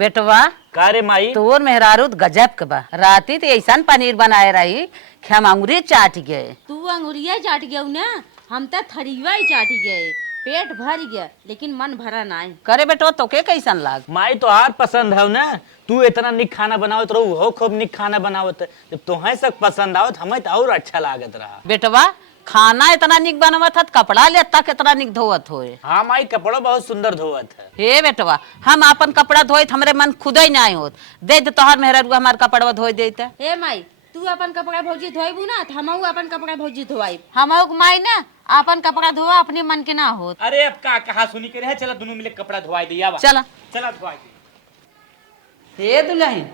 बेटवा का रे माई? तोर मेहरारू गजब के बा। राती तो ऐसा पनीर बनाए रही कि हम अंगूरी चाट गए। तू अंगुरिया चाट गया ना, हम तो थरीवा ही चाट गए। पेट भर गया लेकिन मन भरा नहीं। करे बेटवा तोके कैसन लाग? माई तो हार पसंद है ना, तू इतना निक खाना बनावत रहो, हो खूब निक खाना बनावत। जब तुम्हें सब पसंद आवत हमें तो और अच्छा लागत रहा। बेटवा खाना इतना निक बनवत हत, कपड़ा ले तक इतना निक धोवत होए। हाँ माई, कपड़ा बहुत सुंदर धोवत है। हे बेटवा हम अपन कपड़ा धोइत हमरे मन खुद ही नहीं होत। दे दे तोहर मेहरारू हमार कपड़ा धोई देते। हे माई, तू अपन कपड़ा भौजी धोइबू ना तो हमहू अपन कपड़ा भौजी धोआई। हमहू माई ना अपन कपड़ा धोआ अपने मन के ना होत। अरे अब का कहा सुनी करे है, चला दोनों मिले कपड़ा धोवाई दिया। चला चला धोवाई। हे दुल्हन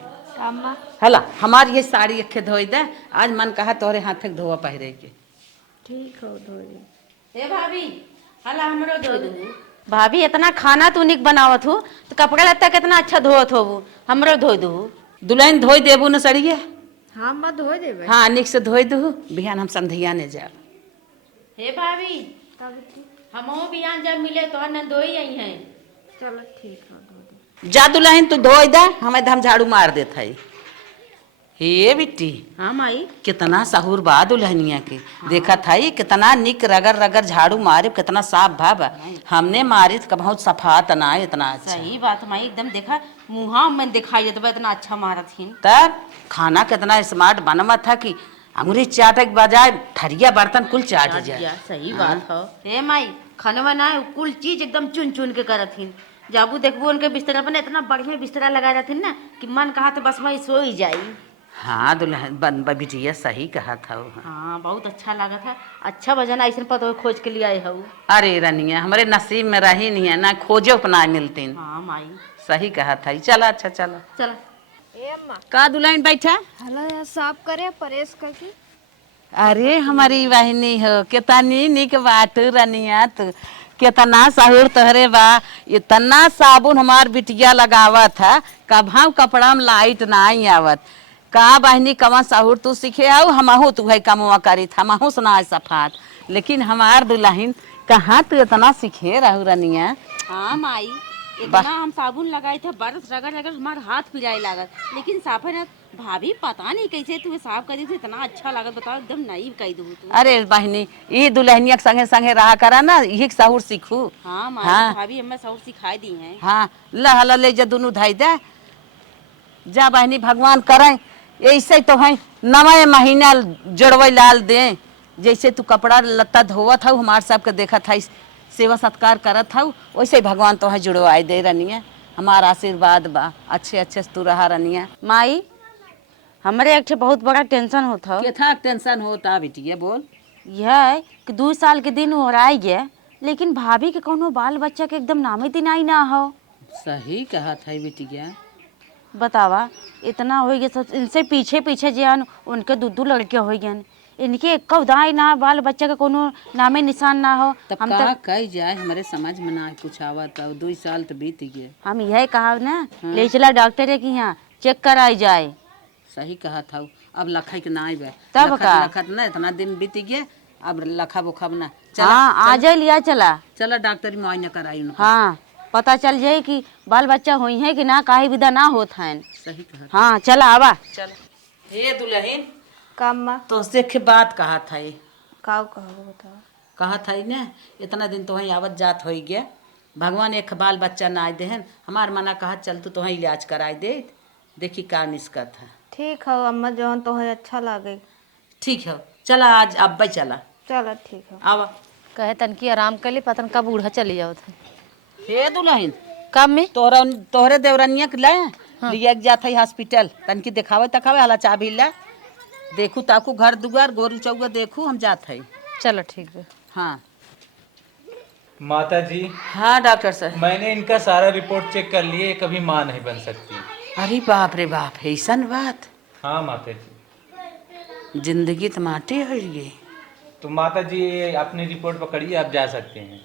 हला हमार ये साड़ी अखे धोई दे। आज मन कहा तोहरे हाथे धोआ पहिरे के। ठीक हो धो दे। हे भाभी हला हमरो धो दू। भाभी इतना खाना तू निक बनावत हो तो कपड़ा लत्ता कितना अच्छा धोवत हो, हमरो धो दू। दुल्हन धोई देबू न सड़िए? हाँ मैं धो देबे। हाँ निक से धोई दू, बिहान हम संधिया ने जाब। हे भाभी हमहू बिहान जब मिले तो नंदोई आई हैं। चलो ठीक है धो दे। जा दुल्हन तू धोई दे, हमें हम झाड़ू मार देत है। हे बिट्टी हाँ माई, कितना सहूर बा दुल्हनिया के। देखा था कितना निक रगर रगर झाड़ू मारे, कितना साफ भाबा। हमने मारी तो बहुत सफात ना इतना अच्छा। सही बात माई, एकदम देखा मुहा में दिखाई देता इतना अच्छा मारत थी। तब खाना कितना स्मार्ट बनवा था कि अंगूरी चाटे के बजाय थरिया बर्तन कुल चाट जाए। सही बात हो। हे माई खनवा ना कुल चीज एकदम चुन चुन के करत थी। जाबू देखबू उनके बिस्तरा पर इतना बढ़िया बिस्तरा लगा रहते ना कि मन कहा तो बस मैं सो ही जाई। हाँ दुल्हन बिटिया सही कहा था वो। हाँ बहुत अच्छा लगा था। अच्छा भजन ऐसे पता खोज के लिए आए हो। अरे रनिया हमारे नसीब में रही नहीं है ना, खोजे अपना मिलती। हाँ माई सही कहा था। चला अच्छा चला चला। का दुल्हन बैठा? हला साफ करे परेश करके। अरे हमारी वाहिनी हो, कितनी निक बात रनिया। तू कितना सहूर तोहरे बा। इतना साबुन हमार बिटिया लगावा था, कभाव कपड़ा में लाइट नहीं आवत। का बहनी कमा सहूर तू सीखे आओ, हमहू तू है कमवा करी था, हमहू सुना सफात। लेकिन हमार दुल्हन कहाँ तू इतना सीखे रहू रनिया? हाँ माई इतना हम साबुन लगाए थे, बरस रगड़ रगड़ हमारे हाथ पिराए लागत, लेकिन साफे ना भाभी पता नहीं कैसे तू साफ कर दी थी, इतना अच्छा लागत। बताओ एकदम नई कही दू तू। अरे बहनी ये दुल्हनिया के संगे संगे रहा करा ना, यही सहूर सीखू। हाँ माई हाँ। भाभी हमें सब सिखाई दी है। हाँ लहला ले जा दोनों धाई दे। जा बहनी भगवान करें ऐसे तो है नवा महीना जड़वे लाल दे। जैसे तू कपड़ा लत्ता धोवत हऊ, हमार सबके देखा था सेवा सत्कार करत हऊ, वैसे भगवान तो है जुड़वाई दे रनिया। हमारा आशीर्वाद बा, अच्छे अच्छे तू रहा रनिया। माई हमारे एक बहुत बड़ा टेंशन होता है। क्या टेंशन होता बिटिया बोल? यह है कि 2 साल के दिन हो रहा है, लेकिन भाभी के कोनो बाल बच्चा के एकदम नामे दिन आई ना हो। सही कहा था बिटिया। बतावा इतना हो गया सब, इनसे पीछे पीछे जान उनके 2 लड़के हो गए, इनके एक दाई ना बाल बच्चा का कोनो नामे निशान ना हो। तब हम का कही जाए, हमारे समझ में ना कुछ आवत। 2 साल तो बीत गए। हम यह कहा ना ले चला डॉक्टर के यहाँ चेक कराई जाए। सही कहा था। अब लखा के ना आई तब का लखत ना, इतना दिन बीत गए, अब लखा बुखब ना। हाँ आ जाए लिया चला। चला डॉक्टरी मुआयना कराई उनका। हाँ पता चल जाए कि बाल बच्चा हुई है कि ना, काहे विदा ना होत है। सही कहा। हाँ चला आवा। चल हे दुल्हन काम्मा तो से के बात कहा था ये? काव कहो बताओ। कहा था ना इतना दिन तो वहीं आवत जात हो गया, भगवान एक बाल बच्चा ना आए देहन। हमार मना कहा चल तू तो वहीं इलाज कराए दे, देखी का निष्कत है। ठीक है अम्मा जौन तो है अच्छा लागे। ठीक है चला आज अब चला। चलो ठीक है। आवा कहे तनकी आराम कर ली, पतन कब बूढ़ा चली जाओ थे। हे दुल्हन कब में तोहरे देवरनिया के लाए लिया जात है हॉस्पिटल, तनकी दिखावे तखावे हला चाबी ला देखू ताकू घर दुआर गोरू चौगा देखू हम जात है। चलो ठीक है। हाँ माता जी, हाँ डॉक्टर साहब मैंने इनका सारा रिपोर्ट चेक कर लिए, कभी माँ नहीं बन सकती। अरे बाप रे बाप, ऐसन बात? हाँ माता जी। जिंदगी तो माटी हो गई। तो माता जी अपनी रिपोर्ट पकड़िए, आप जा सकते हैं।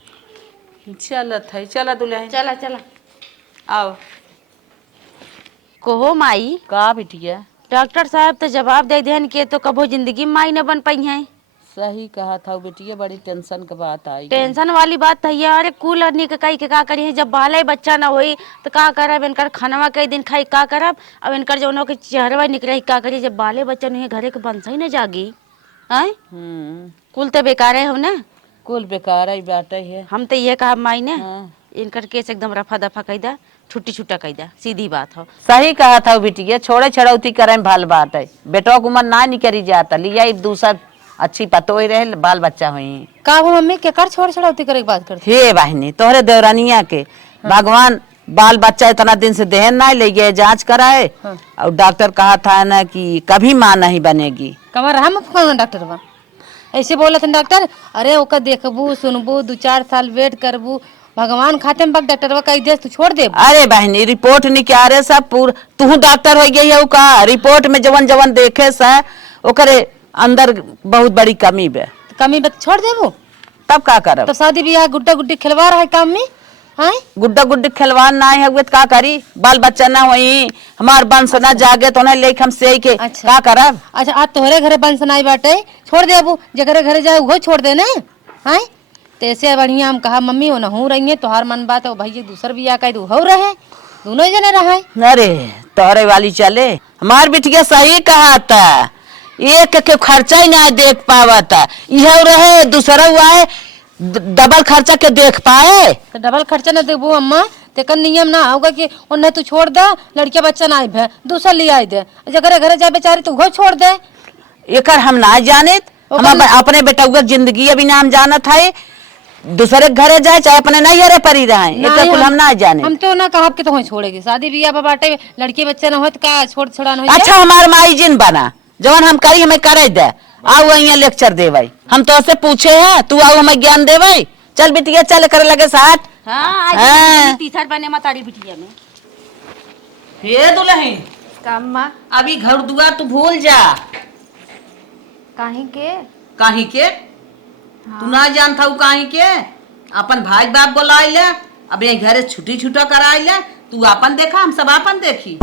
चलत है, चला दुल्हन चला चला आओ। कहो माई का बिटिया? डॉक्टर साहब तो जवाब दे देन के तो कबो जिंदगी में माई न बन पाई है। सही कहा था बेटिया, बड़ी टेंशन की बात आई। टेंशन वाली बात है यार, कुल आदमी के कई के का करी है, जब बाले बच्चा ना होई तो का करब, इनकर खानवा कई दिन खाई का करब, अब इनकर जौनों के चेहरवा निकले का करी, जब बाले बच्चा नहीं घरे के बंस ही न जागी हैं। कुल तो बेकार है हम ना, कुल बेकार ही बात है। हम तो ये कहा माई ने हाँ। इनकर केस एकदम रफा दफा कही दा, छुट्टी छुट्टा कही दा, सीधी बात हो। सही कहा था बेटिया, छोड़े छड़ौती करे में भाल बात है। बेटवा के उम्र ना निकरी जाता, लिया दूसरा अच्छी पतो ही रहे, बाल बच्चा हुई का हो मम्मी के कर छोड़ छड़ौती करे की बात करती। हे बहनी, तोहरे देवरानिया के भगवान बाल बच्चा इतना दिन से देहन ना ले गए, जांच कराए और डॉक्टर कहा था ना कि कभी माँ नहीं बनेगी। कमर हम डॉक्टर बा ऐसे बोला था डॉक्टर, अरे ओकर देखबू सुनबू 2-4 साल वेट करबू, भगवान खाते में डॉक्टर कही दे तू छोड़ दे। अरे बहनी रिपोर्ट निकाले सब पूरा, तू डॉक्टर हो गई है का, रिपोर्ट में जवन जवन देखे से ओकरे अंदर बहुत बड़ी कमी बे। कमी बत छोड़ देबू, तब का करब? तो शादी ब्याह गुड्डा गुड्डी खिलवा रहा है काम में हैं। गुड्डा गुड्डी खिलवान ना है तो का करी, बाल बच्चा ना होई, हमार वंश ना जागे तो ना लेके हम से के अच्छा। का करब? अच्छा आज तोहरे घरे बंस नाई बाटे, छोड़ देबू, जगरे घरे जाए वो छोड़ दे ने हैं। तैसे बढ़िया हम कहा मम्मी हो ना हूँ रही है, तोहार मन बात है भाई दूसर बियाह कह दू हो रहे, दोनों जने रहे। अरे तोहरे वाली चले, हमार बिटिया सही कहा था, एक के खर्चा ही ना देख पावा था, यह रहे दूसरा हुआ है डबल खर्चा के देख पाए। तो डबल खर्चा न देबू अम्मा, तेकर नियम ना होगा कि उन्हें तू छोड़ दे, लड़किया बच्चा ना आए दूसरा ले आई दे, जगरे घरे जाए बेचारी तू वो छोड़ दे। एकर हम ना जाने, हम अपने बेटा जिंदगी अभी नाम जानत है, दूसरे घरे जाए चाहे अपने नहीं हरे परी रहे, एकर कुल हम ना जाने। हम तो ना कहब कि तो छोड़ेगी, शादी ब्याह बाटे लड़की बच्चा ना हो तो का छोड़ छोड़ा ना हो। अच्छा हमार माई जिन बना, जवन हम करी हमें करे दे, आओ यहाँ लेक्चर देवे, हम तो से पूछे है, तू आओ हमें ज्ञान देवे। चल बिटिया चल करे लगे साथ। हाँ टीचर बने मतारी बिटिया में। हे दुल्हन का अम्मा अभी घर दुआर तू भूल जा। काहे के? काहे के? तू ना जानता हूँ काहे के? अपन भाई बाप बुलाए ले, अब ये घरे छुट्टी छुट्टा कराए ले, तू अपन देखा हम सब अपन देखी।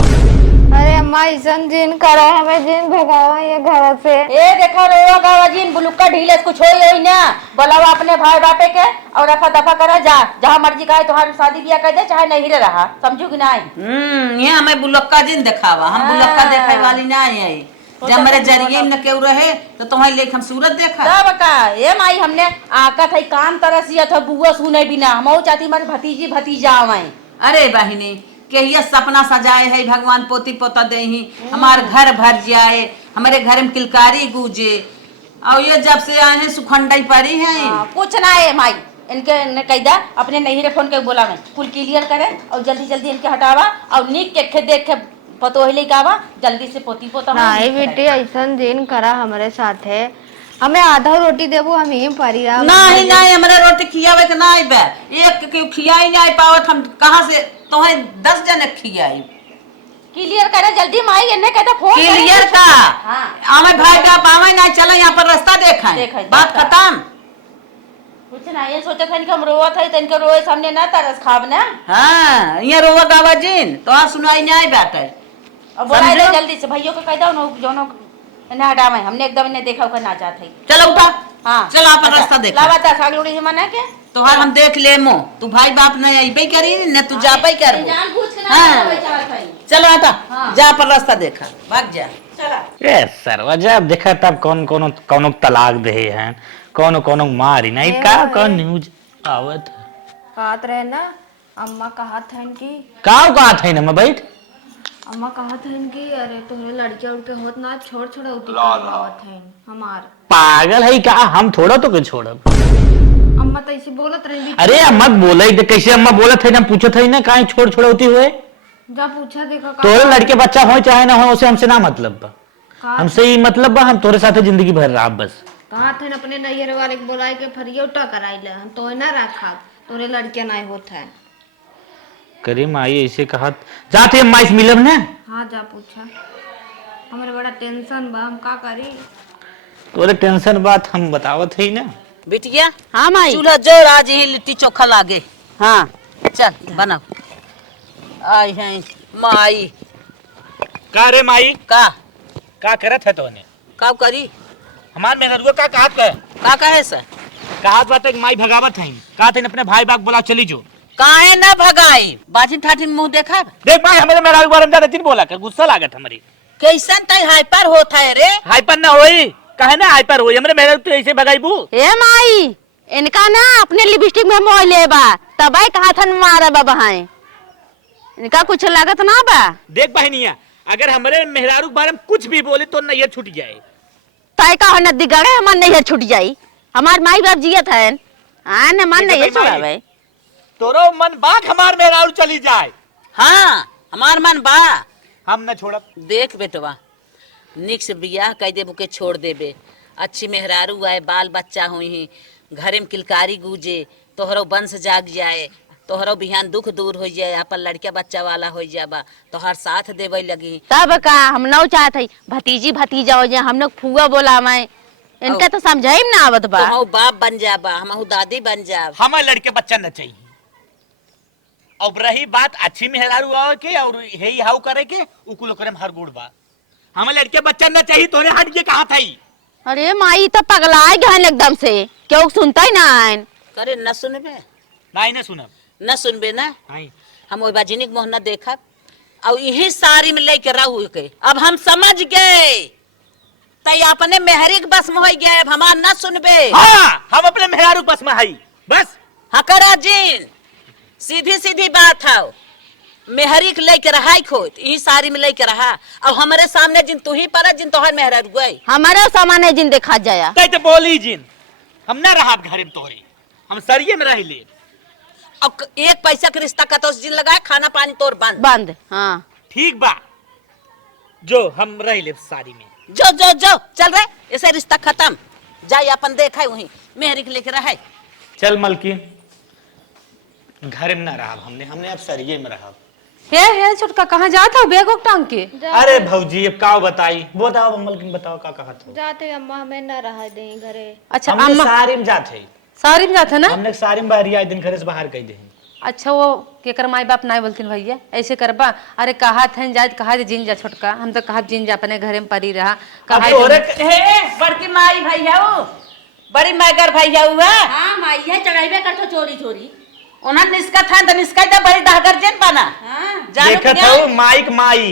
अरे अम्मा ऐसन जिन करा हमें, जिन भगावा ये घर से। ए देखा रोवा गावा जिन बुलुक्का ढीले कुछ होई ना, बोलावा अपने भाई बापे के और रफा दफा करा जा, जहाँ मर्जी का है तुम्हारी शादी ब्याह कर दे, चाहे नहीं रहा, समझू कि नहीं। ये हमें बुलक्का जिन दिखावा, हम बुलक्का देखे वाली ना है, जब हमारे जरिए न केहू रहे तो तुम्हारे लेके हम सूरत देखा। तब का ए माई हमने आका था काम तरसिया था बुआ सुने बिना, हम चाहती हमारे भतीजी भतीजा आवे। अरे बहिनी के ये सपना सजाए है भगवान, पोती पोता दे ही हमार घर भर जाए, हमारे घर में किलकारी गूंजे, और ये जब से आए हैं सुखंडाई पड़ी है। कुछ ना है माई, इनके ने कैदा अपने नहीं रे फोन के बोला में कुल क्लियर करे और जल्दी जल्दी इनके हटावा और नीक के देख के पतो हिले गावा, जल्दी से पोती पोता। नहीं बेटी ऐसन जिन करा हमारे साथ है, हमें आधा रोटी देबू हम ही परी रहा। नहीं नहीं हमारे रोटी खियावे के ना बे, एक के खियाई नहीं पावत, हम कहाँ से तोहे 10 जने खियाई। क्लियर करे जल्दी माई, इन्हें कहता फोन क्लियर का आवे भाई बाप आवे ना, चलो यहाँ पर रास्ता देखा बात खत्म। कुछ ना ये सोचा था इनका हम रोवा था, तो इनके रोए सामने ना तरस खाव ना। हाँ ये रोवा गावा जिन तो आ सुनाई नहीं बैठे, और बोला दे जल्दी से भैया को कह दो जोनो ना हटावे, हमने एकदम इन्हें देखा होकर ना जाते। चलो उठा। हाँ चलो अपन रास्ता देख लावाता सागलोड़ी से मना के तोहार हम देख ले मो, तू भाई बाप ने अइबे करी न तू जाबे कर। जानबूझ के ना हाँ। करवाई चाहत हई। चलो हटा जा अपन रास्ता देखा, भाग जा। चला ए सरवा जब देखा तब कौन कौन तलाक दे हैं, कौन मारी नहीं का कौन न्यूज आवत कहत रहे ना, अम्मा कहा था इनकी, कहा था ना मैं बैठ अम्मा कहा था इनकी, अरे तुम्हें लड़कियां उड़के होत ना छोड़ छोड़ा उती करवावत है हमार। पागल है का, हम थोड़ा तो के छोड़ब। अम्मा तो ऐसे बोलत रही। अरे मत बोले कैसे अम्मा बोलत है ना, पूछत है ना काहे छोड़ छोड़ौती हुए। जा पूछा देखा तोरे लड़के बच्चा हो चाहे ना हो, उसे हमसे ना मतलब बा, हमसे ही मतलब बा, हम तोरे साथे जिंदगी भर रहा बस। कहा थे अपने नैयर वाले के बोलाए के फरिया उठा कराइले, हम तो ना रखा, तोरे लड़कियां नहीं होत है। करे माई ऐसे कहा जाते हम माइस मिलब ना। हाँ जा पूछा, हमारे बड़ा टेंशन बा, हम का करी। तोरे टेंशन बात हम बतावत है ना। बिटिया हाँ माई चूल्हा जोर आज ही लिट्टी चोखा लागे। हाँ चल बनाओ। आई है माई का रे माई का करत है तोने का करी, हमार मेहरुआ का कहत है का कहे सर कहत बात है कि माई भगावत है कहत है अपने भाई बाग बोला चली जो काहे ना भगाई बाजिन ठाठिन मुंह देखा देख भाई हमारे मेहरारू बारे में ज्यादा तीन बोला कर गुस्सा लागत हमारी कैसन तय हाइपर होता है रे हाइपर ना होई कहे ना हाइपर होई हमरे मेहरारू तो ऐसे भगाईबू ए माई इनका ना अपने लिपस्टिक में मोह ले बा तबाई कहा था मारा बा बहाए इनका कुछ लागत ना बा। देख बहनिया अगर हमारे मेहरारू के बारे में कुछ भी बोले तो नैया छूट जाए तय का हो नदी गड़े हमार नहीं छूट जाई हमार माई बाप जियत है आ न मन नहीं छोड़ावे तोरो मन बाग हमार मेहरारू चली जाए हाँ हमार मन बा हम न छोड़ब। देख बेटवा निक से बियाह कह देबू के छोड़ देबे अच्छी मेहरारू आए बाल बच्चा हुई घरे में किलकारी गूंजे तोहरो वंश जाग जाए तोहरो बिहान दुख दूर हो जाए अपन लड़का बच्चा वाला हो जाबा तोहर साथ देवे लगी तब का हम नौ चाहत है भतीजी भतीजा हो जाए हम लोग फुआ बोला मैं इनका तो समझाई ना आवत बा तोहू बाप बन जाबा हमहू दादी बन जाब हमें लड़के बच्चा न चाहिए। अब रही बात अच्छी मेहरारू आवे के और हे हाउ करे के उकुल करे में हर गुड़ बा हमें लड़के बच्चा न चाहिए तोरे हट के कहा था अरे माई तो पगलाए गहन एकदम से क्यों सुनता ही ना आइन करे न सुनबे नहीं न सुनब न सुनबे ना नहीं हम ओइ बाजिनिक मोह न देखब और यही साड़ी में लेके रहू के अब हम समझ गए तई अपने मेहरी के बस में हो गए अब हमार न सुनबे हाँ हम अपने मेहरारू बस में आई बस हकरा जीन सीधी सीधी बात है मेहरी के लेके रहा खोत यही साड़ी में लेके रहा और हमारे सामने जिन तू ही पर जिन तोहर मेहरा गई हमारा सामान है जिन देखा जाया तई तो बोली जिन हम ना रहा घरे में तोहरी हम सरिये में रह ले अब एक पैसा के रिश्ता का तो जिन लगाए खाना पानी तोर बंद बंद हाँ ठीक बा जो हम रह ले साड़ी में जो जो जो चल रहे ऐसे रिश्ता खत्म जाए अपन देखा वही मेहरी के लेके रहा चल मलकी घर में ना रहा हमने हमने अब सरिये में रहा हे छोटका कहाँ जाता हो बैग उग टांग के अरे भौजी अब का बताई बताओ मलकिन बताओ का कहा था जाते अम्मा हमें न रहा दे घरे। अच्छा हमने अम्मा सारी में जाते सारी में जाता ना हमने सारी में बाहर दिन घरे से बाहर कह दे अच्छा वो केकर माई बाप नहीं बोलतीन भैया ऐसे करबा अरे कहा थे जाए कहा जिन जा छोटका हम तो कहा जिन जा अपने घरे में पड़ी रहा कहा बड़की माई भैया बड़ी मगर भैया हुआ हाँ माई है चढ़ाइबे करतो चोरी चोरी उन्हें निस्का था तो निस्का तो बड़ी दहगर्जन बना हाँ देखत हो माइक माई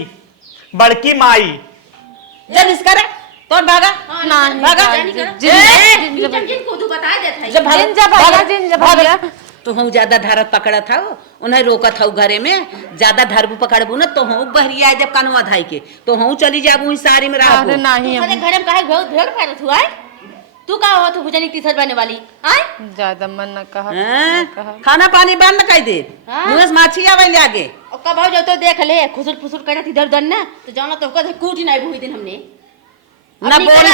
बड़की माई जब निस्का रे तोड़ भागा नहीं, भागा जिन को तू बता देत है जब जिन जा भैया जिन जा भैया तो हम ज्यादा धारत पकड़ा था उन्हें रोका था घरे में ज्यादा धरबू पकड़बू ना तो हम बहरिया जब कनवा धाई के तो हम चली जाबू सारी में रहा अरे नहीं अरे घर में काहे बहुत ढेर फायदा हुआ है तू का हो तो भुजनी टी-शर्ट बनने वाली आय ज्यादा मन न कहा खाना पानी बंद कर दे हाँ? मुंह से माछी आवे ले आगे और कब हो जाओ तो देख ले खुसुर फुसुर करत इधर उधर ना तो जाना तो कद कूट नहीं हुई दिन हमने न बोल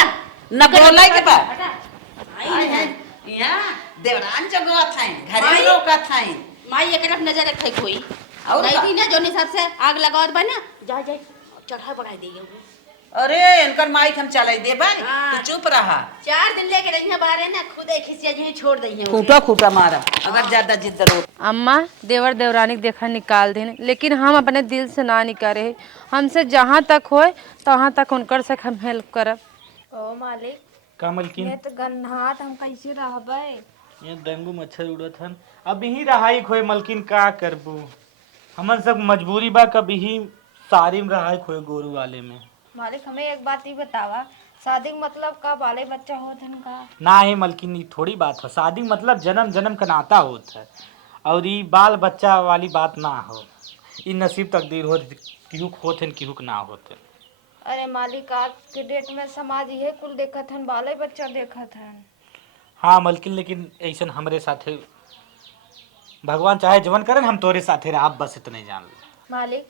न बोल के बा आई है यहाँ देवरान जगह था घरे माई? में रोका था माई एक तरफ नजर रखे कोई और और नहीं का? थी ना जो हिसाब से आग लगावत बना जा जा चढ़ा बढ़ा देगी अरे इनकर माइक हम चलाई दे बाई हाँ। तो चुप रहा 4 दिन लेके रही है बाहर है ना खुद एक खिसिया जी छोड़ दी है खूटा खूटा मारा अगर ज्यादा जिद रो अम्मा देवर देवरानी के देखा निकाल देने लेकिन हम अपने दिल से ना निकाले हमसे जहाँ तक होए तहाँ तक उनकर से हम हेल्प करब। ओ मालिक का मलकिन ये तो गन्हात हम कैसे रहबे। ये डेंगू मच्छर उड़त हन अब ही रहाई खोए मलकिन का करबू हमन सब मजबूरी बा कभी ही सारी में रहाई खोए गोरू वाले में मालिक हमें एक बात ही बतावा शादी का मतलब का बाले बच्चा होत हन का। ना है मलकिन ये थोड़ी बात है शादी मतलब जन्म जन्म का नाता होता है और ये बाल बच्चा वाली बात ना हो ये नसीब तकदीर हो केहू होते केहू ना होते। अरे मालिक आज के डेट में समाज ये कुल देखत हन बाले बच्चा देखत हन। हाँ मलकिन लेकिन ऐसा हमरे साथे भगवान चाहे जवन करन हम तोरे साथे रह आप बस इतने जान लो। मालिक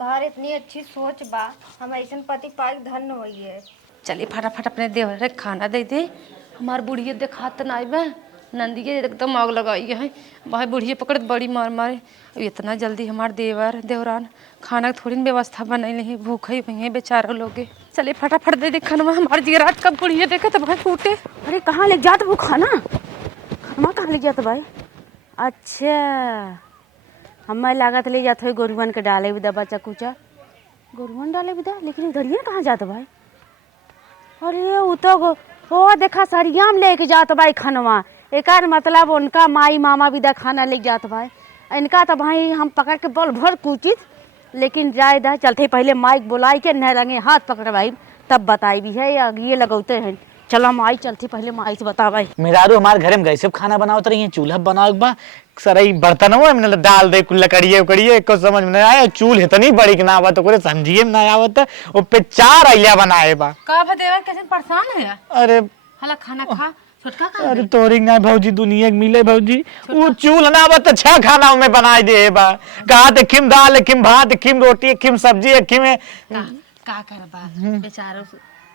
तोहार इतनी अच्छी सोच बा हम ऐसा पति पाक धन्य होइए। चलिए फटाफट अपने देवर के खाना दे दे हमार बुढ़िया देखात ना बा नंदिए एकदम आग लगाई है भाई बुढ़िया पकड़त बड़ी मार मारे अब इतना जल्दी हमार देवर देवरान खाना की थोड़ी व्यवस्था बनाई नहीं भूख ही भई बेचारा लोगे। चलिए फटाफट दे दे खाना हमार जीरात कब बुढ़िया देखे तो भाई टूटे। अरे कहाँ ले जात वो खाना खाना कहाँ ले जात भाई अच्छा हमें लागत ले जाते गोरुवन के डाले विदा बच्चा कुचा गोरुवन डाले विदा लेकिन इधरिए कहाँ जाते भाई अरे वो तो वो देखा सरिया में लेके जात भाई खनवा, एकर मतलब उनका माई मामा विदा खाना ले जात भाई। इनका तो भाई हम पकड़ के बल भर कूचित, लेकिन जाए दा चलते पहले माइक बुलाई के न लगे हाथ पकड़ भाई तब बताई भी है या ये लगौते हैं। चलो माई चलती पहले माई से बता भाई। मेहरारू हमारे घरे में गैसे खाना बनावत रही है, चूल्हा बनाओ बा सराई बर्तन हुआ मैंने डाल दे लकड़िए उकड़िए को समझ में नहीं आया। चूल्ह इतनी बड़ी कि ना आवत ओकरे समझिए में ना आवत, वो पे 4 आइलिया बनाए बा। का भदेवर कैसे परेशान है? अरे हला खाना खा छोटका का। अरे तोरी ना भौजी दुनिया के मिले भौजी, वो चूल्हा ना आवत 6 खाना में बनाए दे बा। कहा ते किम दाल किम भात किम रोटी किम सब्जी किम का करबा बेचारो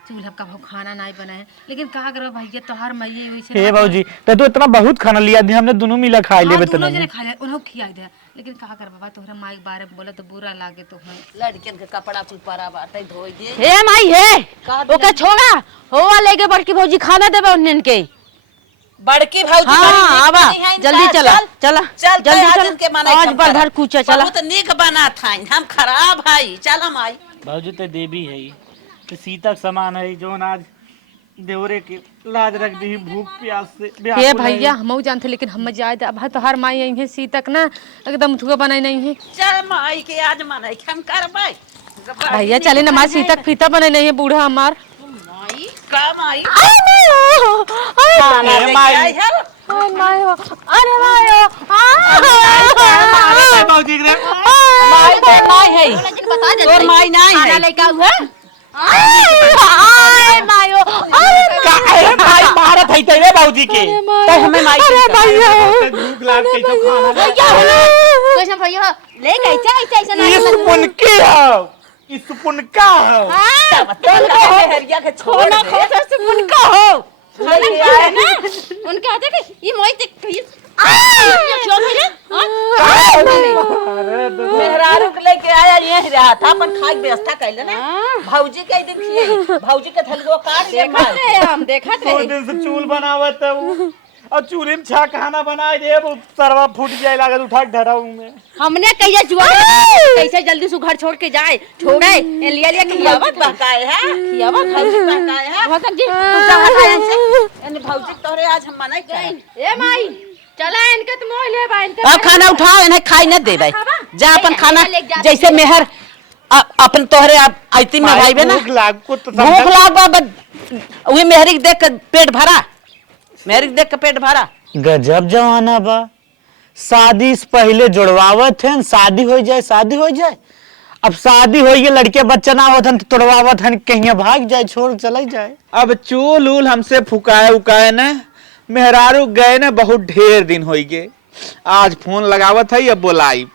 चूल्हा का खाना नहीं बनाए, लेकिन का करबा भैया तोहार मैये वैसे हे भौजी तो इतना बहुत खाना लिया दे हमने दोनों मिला खा ले दोनों जने खा ले उन्हों खिया दे, लेकिन का करबा तोहरा माई के बारे में बोले तो बुरा लागे तो है। लड़कियन के कपड़ा कुल परा बाटे धोई दे। हे माई हे ओके छोड़ा होवा लेके बड़की भौजी खाना देबे उन्हन के। बड़की भौजी हाँ आवा जल्दी चला चला जल्दी के चल मनाई आज भर भर कूचा चला। बहुत नीक बना था, हम खराब है। चल हम आई भौजी तो देवी है तो सीता समान है जो आज देवरे के लाज रख दी भूख प्यास से। हे भैया हम जानते, लेकिन हम जाए अब तोहार माई आई है सीतक ना एकदम थुआ बनाई नहीं है। चल माई के आज मनाई हम करबै भैया चले ना माई सीतक फीता बनाई नहीं है बूढ़ा हमार। माई का माई अरे माई भौजी रे माई है तोर माई नहीं है लेके हुआ अरे भाई भारत है तेरे भौजी के तो हमें माई भूख लाग के तो खाना भैया ले गए ऐसा इस पुनकी है इस पुनका है हरिया के छोड़ दे उनका हो उनके आते कि ये मोई देख मेहरारू के लेके आया ये रहा था अपन खाई व्यवस्था कैले ना भौजी के दिन खिए भौजी के थलगो काट दे हम देखत दो दिन से चूल बनावत है वो और चूल्हे में 6 खाना बनाए दे वो सरवा फूट जाए लागत उठा के धरा हूं मैं। हमने कहिया जुआ कैसे जल्दी से घर छोड़ के जाए छोड़े लिया लिया खियावत बकाए है खियावा भौजी बकाए है भसक जी पूजा हटाए से इन भौजी तोरे आज हम मनाई करे ए माई चला इनके तुम ले बा इनके अब खाना उठाओ इन्हें खाई न दे भाई जा अपन खाना जैसे मेहर अपन तोहरे आईती में भाई बे ना भूख लाग को तो भूख लाग वही मेहरी देख के पेट भरा मेहरी देख के पेट भरा। गजब जमाना बा, शादी से पहले जुड़वावत है शादी हो जाए अब शादी हो गई लड़के बच्चा ना होत तो तोड़वावत है कहीं भाग जाए छोड़ चला जाए। अब चूल उल हमसे फुकाए उकाए न मेहरारू गए न बहुत ढेर दिन हो गए, आज फोन लगावत है अब बोलाई।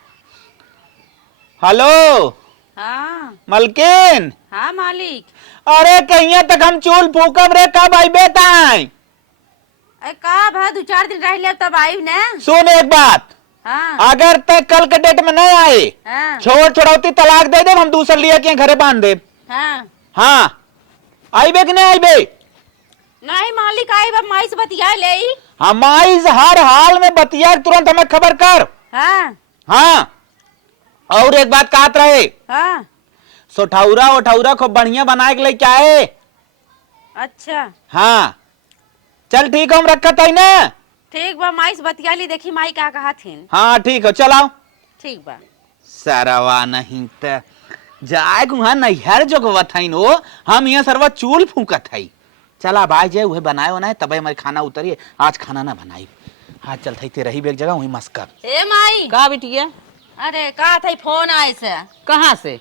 हेलो हां मलकिन। हां मालिक। अरे कहिया तक हम चूल फूकब रे कब आई बेटाई? ए का भा 2-4 दिन रह ले तब आई ना। सुन एक बात, हां अगर तक कल के डेट में नहीं आए हां छोड़ छोड़ौती तलाक दे दे हम दूसर लिया के घरे बांध दे। हां हाँ आईबे कि नहीं आईबे? नहीं मालिक आई बा माई से बतिया ले। हम आई हर हाल में बतिया तुरंत हमें खबर कर। हां हाँ और एक बात कहत रहे, हां सोठौरा ओठौरा को बढ़िया बनाए के लिए क्या है? अच्छा हाँ चल ठीक है हम रखत है ना। ठीक बा माई से बतिया ली देखी माई का कहा थीन। हाँ ठीक है चलाओ। ठीक बा सरवा नहीं त जाए वहां नैहर जोगवत है नो हम यहाँ सरवा चूल फूकत है। चला भाई जे वह बनाए होना है तबे हमारे खाना उतरिए, आज खाना ना बनाई। हाँ चल थी रही एक जगह वही मस्कर। ए माई का बिटिया अरे का था फोन आए से कहाँ से?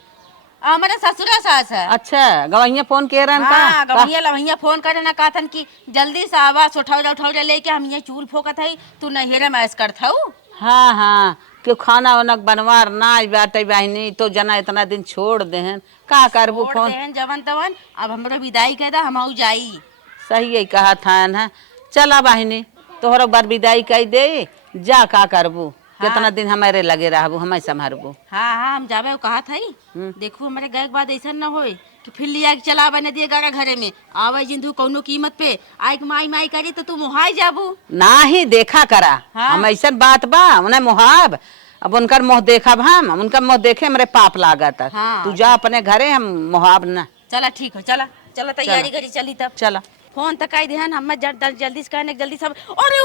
हमारे ससुरा सास है। अच्छा गवैया फोन के रहन हाँ, का गवैया लवैया फोन करे ना कहतन कि जल्दी से आवा उठौरा लेके हम ये चूल फोकत है तू नहेरे मैस करत हऊ। हाँ हाँ क्यों खाना वाना बनवार ना बाटे बहनी तो जना इतना दिन छोड़ देहन का करबू फोन जवन तवन अब हमरो विदाई कह दा हम जाई। सही है कहा था ना। चला बहनी तोहरा बार विदाई कह दे जा का करबू कितना दिन हमारे लगे रहबू हमें संभारबू। हाँ हाँ हम जाबे कहा था देखू हमारे गए के बाद ऐसा न होए कि फिर लिया के चला बने दिए गागा घरे में आवे जिंदू कौनो कीमत पे आई माई माई करी तो तू मुहाई जाबू ना ही देखा करा। हाँ। हम ऐसा बात बा उन्हें मुहाब अब उनकर मुँह देखब हम उनका मुँह देखे हमारे पाप लागत। हाँ। तू जा अपने घरे हम मुहाब ना। चला ठीक हो चला चला तैयारी करी चली तब चला फोन तक आई ध्यान हम जल्दी से कहने जल्दी सब अरे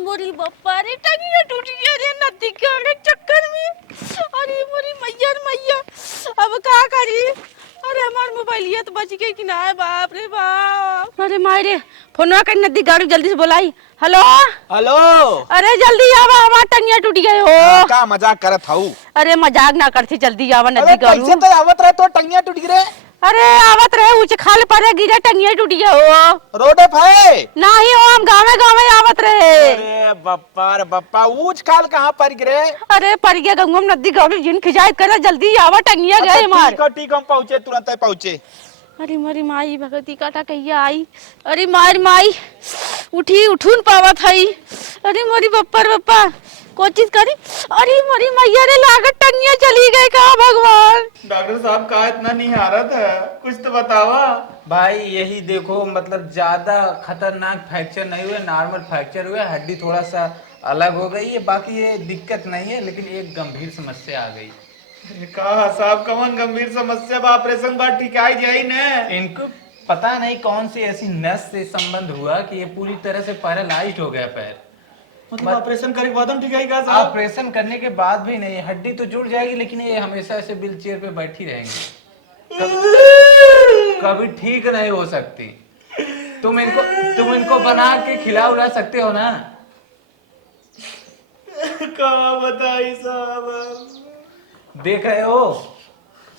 मोरी बप्पा रे टंगिया टूट गया रे नदी के चक्कर में। अरे मोरी मैया अब का करी। अरे हमार मोबाइलिया तो बच गई कि ना। बाप रे बाप। अरे मारे फोनवा कर नदी गाड़ी जल्दी से बोलाई। Hello hello. अरे जल्दी आवा हमार टंगिया टूट गए हो। का मजाक करत हूँ? अरे मजाक ना करती जल्दी आवा नदी गाड़ी। कैसे तो आवत रहे तो टंगिया टूट गिरे। अरे आवत रहे ऊंचे खाल पर गिरे टंगिया टूट गया हो। रोडे पे नहीं हो हम गावे आवत रहे। अरे बप्पा रे बप्पा ऊंच खाल कहाँ पर गिरे? अरे पर गया गंगम नदी गाड़ी जिन खिजायत करे जल्दी आवा टंगिया गए मार। ठीक हम पहुँचे तुरंत ही पहुँचे। अरे मरी माई भगती काटा कहिया आई। अरे माई उठी उठून पावत हई। अरे मोरी बप्पा कोशिश करी। अरे मोरी मैया रे लागत टंगिया चली गई का भगवान। डॉक्टर साहब कहा इतना निहारत है कुछ तो बतावा। भाई यही देखो, मतलब ज्यादा खतरनाक फ्रैक्चर नहीं हुए, नॉर्मल फ्रैक्चर हुए, हड्डी थोड़ा सा अलग हो गई है, बाकी ये दिक्कत नहीं है, लेकिन एक गंभीर समस्या आ गई। कहा साहब कौन गंभीर समस्या बा? ऑपरेशन बाद ठीक आई जाई न। इनको पता नहीं कौन सी ऐसी नस से संबंध हुआ कि ये पूरी तरह से पैरालाइज्ड हो गया पैर। मतलब ऑपरेशन करने के बाद हम ठीक आएगा साहब? ऑपरेशन करने के बाद भी नहीं, हड्डी तो जुड़ जाएगी लेकिन ये हमेशा ऐसे व्हील चेयर पे बैठी रहेंगी, कभी ठीक नहीं हो सकती। तुम इनको बना के खिला उला सकते हो ना? कहा बताई साहब? देख रहे हो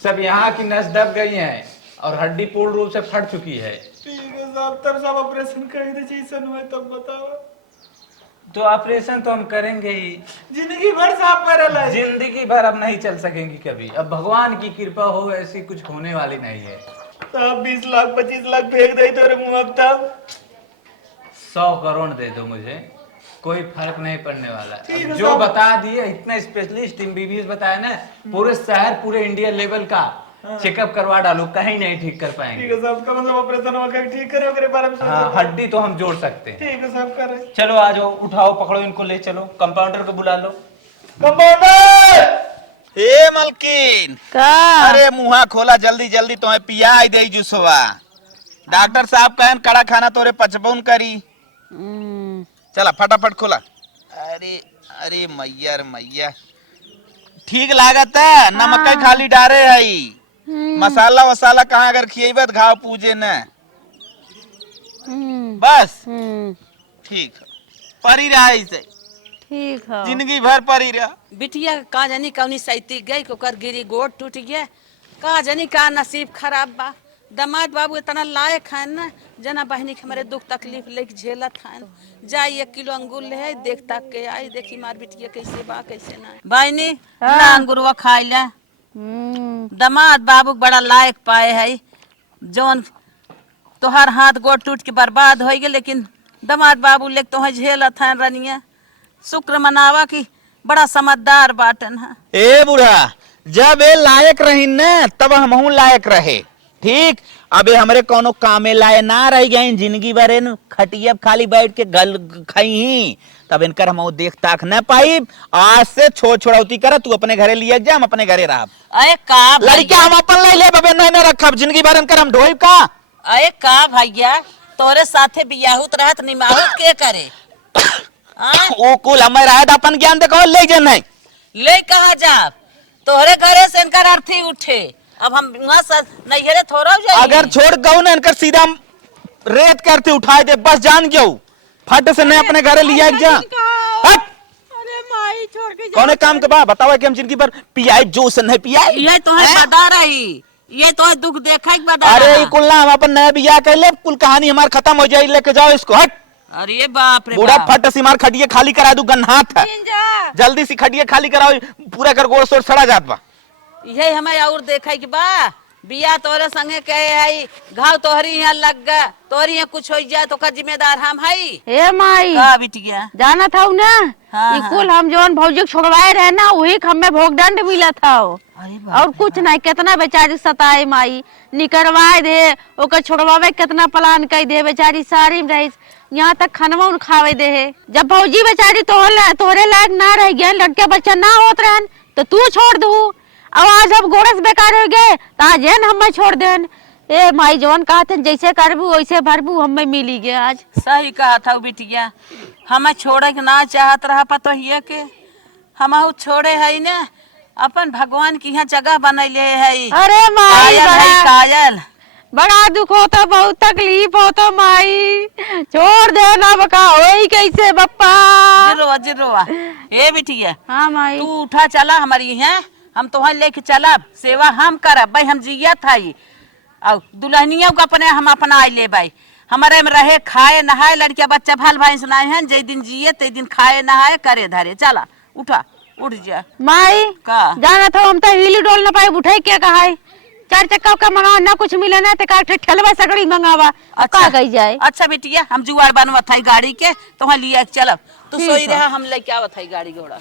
सब यहाँ की नस दब गई है और हड्डी पूर्ण रूप से फट चुकी है। ठीक है साहब, तब साहब ऑपरेशन कर दे जैसन हुआ तब बताओ। तो ऑपरेशन तो हम करेंगे ही। जिंदगी भर साहब पैरालाइज? जिंदगी भर अब नहीं चल सकेंगी कभी। अब भगवान की कृपा हो, ऐसी कुछ होने वाली नहीं है। साहब 20 लाख 25 लाख फेंक दे तो मुँह तब 100 करोड़ दे दो मुझे, कोई फर्क नहीं पड़ने वाला। जो साहब। बता दिए इतना स्पेशलिस्ट MBBS बताया ना, पूरे शहर पूरे इंडिया लेवल का चेकअप करवा डालो, कहीं नहीं ठीक कर पाएंगे। ठीक है साहब, कब मतलब ऑपरेशन होगा ठीक करे ओकरे बारे में? हाँ, हड्डी तो हम जोड़ सकते हैं। ठीक है साहब करे। चलो आ जाओ, उठाओ पकड़ो इनको, ले चलो, कंपाउंडर को बुला लो। कंपाउंडर ए मलकिन का अरे मुहा खोला जल्दी जल्दी, तुम्हें पिया दे जुसवा। डॉक्टर साहब कहन कड़ा खाना तोरे पचपौन करी। चला फटाफट खोला। अरे अरे मैया रे मैया, ठीक लागत है? नमक खाली डारे है, मसाला वसाला कहाँ अगर खिएबत घाव पूजे न बस। ठीक है, परी रहा इसे ठीक है। जिंदगी भर परी रहा। बिटिया का जानी कौनी सैती गई, कोकर गिरी गोड़ टूट गया, का जानी का नसीब खराब बा। दामाद बाबू इतना लायक है ना, जना बहनी के हमारे दुख तकलीफ लेके झेलत है। जाई 1 किलो अंगूर ले आई, देख तक के आई, देखी मार बिटिया कैसे बा कैसे ना। बहनी ना अंगूरवा खाई ला। दामाद बाबू बड़ा लायक पाए है, जौन तोहर हाथ गोड़ टूट के बर्बाद हो गए, लेकिन दामाद बाबू लेके तोह झेलत है रनिया। शुक्र मनावा की बड़ा समझदार बाटन है। ए बूढ़ा, जब ये लायक रही न तब हम लायक रहे। ठीक, अबे हमरे कोनो कामे लाए ना रह गए, जिंदगी भर इन खटिया खाली बैठ के गल खाई ही, तब इनकर हम देख ताक न पाई। आज से छोड़ौती कर, तू अपने घरे लिए जा, हम अपने घरे रहा। अरे का लड़का हम अपन ले ले बबे, नहीं रखब, जिंदगी भर इनकर हम ढोई का। अरे का भैया, तोरे साथे बियाहुत रहत निमाहुत के करे? ओ कुल हमें रहत अपन ज्ञान देखो, ले जा नहीं ले कहा जा, तोहरे घरे से इनकर अर्थी उठे। अब हम नैहरे थोड़ा जाए। अगर छोड़ गऊ ना इनकर सीधा रेत करते उठाए दे, बस जान गयो फट से नहीं अपने घरे लिया जा। अरे माई छोड़ के कौन काम के बा बतावा कि हम जिंदगी पर पियाई जो से नहीं पियाई। ये तो है बता रही, ये तो है दुख देखा ही बता। अरे ये कुल ना हम अपन नया बियाह कर ले, कुल कहानी हमार खत्म हो जाए, लेके जाओ इसको। हट अरे बाप रे बूढ़ा, बाप। फट से मार खटिए खाली करा दू, गन्हात है, जल्दी सी खटिए खाली कराओ, पूरा कर गोड़ सोड़ सड़ा जात बा। यही हमें और देखा कि बा बिया तोरे संगे कहे है, घाव तोहरी यहाँ लग गया, तोहरी यहाँ कुछ हो जाए तो का जिम्मेदार हम है। ए माई का बिटिया जाना था ना, हाँ, कुल हम जौन भौजी छोड़वाए रहे ना, वही हमें भोगदंड मिला था। और कुछ नहीं, कितना बेचारी सताए माई, निकलवाए दे ओकर छोड़वावे, कितना प्लान कर दे, बेचारी सारी में रही, यहाँ तक खानवा उन खावे दे है। जब भौजी बेचारी तोहरे लायक ना रह गए, लड़के बच्चा ना होत रहन तो तू छोड़ दू। अब आज अब गोरस बेकार हो गए तो आज हम छोड़ देन। ए माई जवन कहा थे जैसे करबू वैसे भरबू हमें मिली गया आज। सही कहा था बिटिया, हमें छोड़े के ना चाहत रहा पतोहिए के, हम छोड़े है ना अपन भगवान की यहाँ जगह बनैले है। अरे माई कायल है बड़ा कायल। बड़ा दुख होता, बहुत तकलीफ होता माई, छोड़ देना बका होई कैसे बप्पा। जिरोआ जिरोआ ए बिटिया, हाँ माई। तू उठा चला हमारी है, हम तोहर लेके चलब, सेवा हम करब भाई, हम जियत हई और दुल्हनियों को अपने हम अपना ले भाई, हमारे में रहे खाए नहाए लड़किया बच्चा भाल भाई सुनाए हैं, जे दिन जिए ते दिन खाए नहाए करे धरे। चला उठा उठ जा माई का जाना था हम तो हिली डोल ना पाए, उठाई क्या कहा है, 4 चक्का का मंगा ना कुछ मिले ना तो का ठेलवा सगड़ी मंगावा। का गई जाए। अच्छा बेटिया, हम जुआर बनवत हई गाड़ी के, तो लिए चलब, तू सोई रहा, हम लेके आवत हई गाड़ी घोड़ा।